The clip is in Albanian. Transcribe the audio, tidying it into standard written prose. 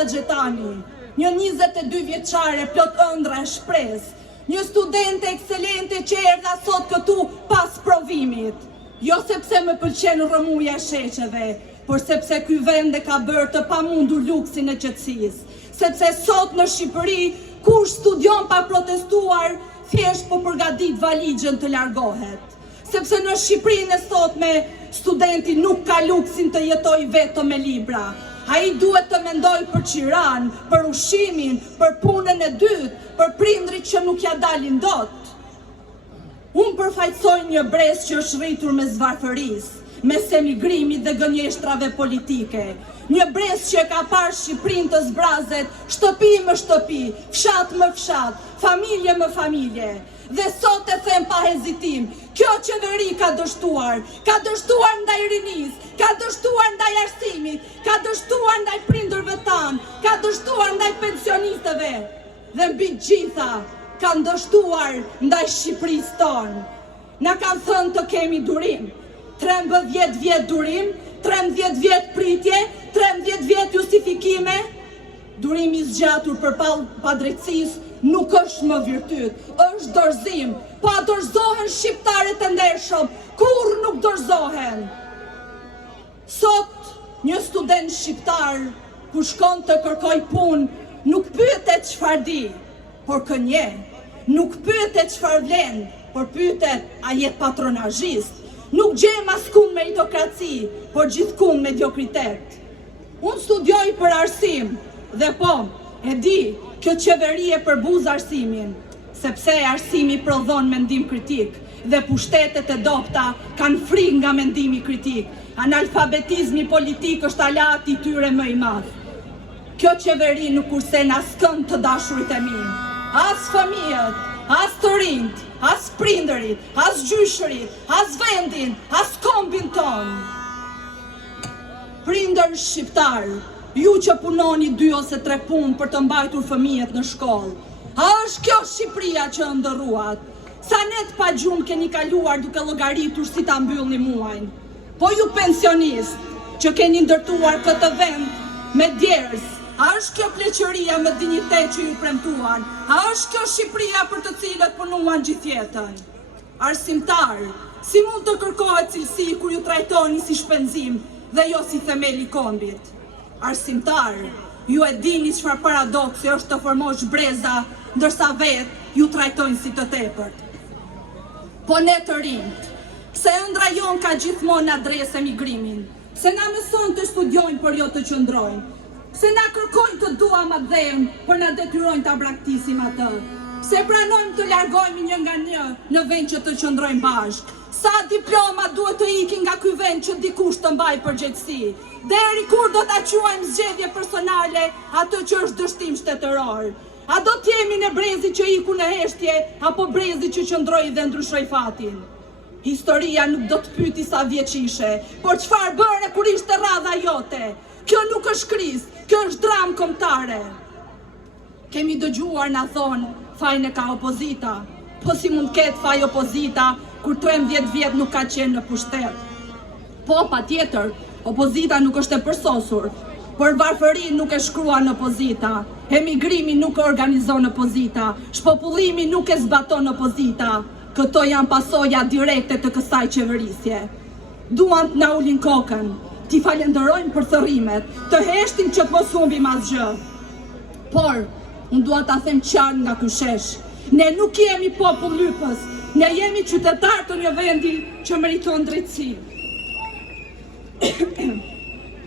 Roza Gjetani, një 22 vjeçare plot ëndra e shpresë, një studente ekselente që erdha sot këtu pas provimit. Jo sepse më pëlqen rëmuja e sheqeve, por sepse ky vend e ka bërë të pamundur luksin e qetësisë. Sepse sot në Shqipëri, kush studion pa protestuar, thjesht po përgatit valigjën të largohet. Sepse në Shqipërinë e sotme, studenti nuk ka luksin të jetoj vetëm me libra. Ai duhet të mendoj për qiran, për ushimin, për punën e dytë, për prindrit që nuk ja dalin dot. Unë përfaqësoj një brez që është rritur me zvarfërisë, me semigrimit dhe gënjeshtrave politike. Një brez që ka parë Shqipërinë të zbrazet, shtëpi më shtëpi, fshat më fshat, familje më familje. Dhe sot e them pa hezitim, kjo qeveri ka dështuar ndaj rinis, ka dështuar ndaj arsimit, ka dështuar ndaj prindërve tanë, ka dështuar ndaj pensionistëve, dhe mbi gjitha, ka dështuar ndaj Shqipërisë tonë. Na kanë thënë të kemi durim, 13 vjet durim, 13 vjet pritje, 13 vjet justifikime. Durimi zgjatur për padrejtësisë nuk është më virtyt, është dorëzim, pa dorëzohen shqiptarët e ndershëm, kur nuk dorëzohen. Sot, një student shqiptar, ku shkon të kërkoj punë, nuk pyetet çfarë di, por kënje, nuk pyetet çfarë vlen, por pyetet a je patronazhist. Nuk gjem askund meritokraci, por gjithkund mediokritet. Unë studioj për arsim, dhe po, e di, kjo qeveri e përbuz arsimin, sepse arsimi prodhon mendim kritik, dhe pushtetet e dopta kanë frikë nga mendimi kritik. Analfabetizmi politik është alati i tyre më i madh. Kjo qeveri nuk kursen askënd të dashurit e mi, as fëmijët, as të rinjt, as prindërit, as gjyshërit, as vendin, as kombin tonë. Prindër shqiptar, ju që punoni 2 ose 3 punë për të mbajtur fëmijët në shkollë, a është kjo Shqipëria që ndërruat? Sa net pa gjumë keni kaluar duke llogaritur si ta mbyllni muajin? Po ju pensionist që keni ndërtuar këtë vend me djerës, a është kjo pleqëria me dinjitet që ju premtuan? A është kjo Shqipëria për të cilët punuan gjithjetën? Arsimtar, si mund të kërkohet cilësi kur ju trajtoni si shpenzim dhe jo si themeli i kombit? Arsimtar, ju e dini çfarë paradoksi është të formosh breza, ndërsa vetë ju trajtojnë si të tepërt. Po ne të rinjt, pse ëndra jon ka gjithmonë adresë emigrimin? Pse na mëson të studiojnë për jo të qëndrojnë? Pse na kërkojnë të duam atë për na detyrojnë ta braktisim atë? Pse pranojmë të largojmë një nga një në vend që të qëndrojmë bashkë? Sa diploma duhet të ikin nga ky vend që dikush të mbaj përgjegjësi? Deri kur do ta quajmë zgjedhje personale atë që është dështim shtetëror? A do t'jemi në brezi që iku në heshtje, apo brezi që qëndroi dhe ndryshoi fatin? Historia nuk do të pyeti sa vjeç ishe, por çfarë bëre kur ishte radha jote? Kjo nuk është krizë, kjo është dramë kombëtare. Kemi dëgjuar na thonë, fajin e ka opozita. Po si mund ketë faj opozita kur 13 vjet nuk ka qenë në pushtet? Po, patjetër, opozita nuk është e përsosur, por varfëri nuk e shkruan opozita, emigrimi nuk e organizon opozita, shpopullimi nuk e zbaton opozita. Këto janë pasoja direkte të kësaj qeverisje. Duan të na ulin kokën, t'i falenderojnë për thërrimet, të heshtin që të mos humbim asgjë. Por, unë dua ta them qartë nga ky shesh, ne nuk jemi popull lypës, ne jemi qytetarë të një vendi që meriton drejtësi.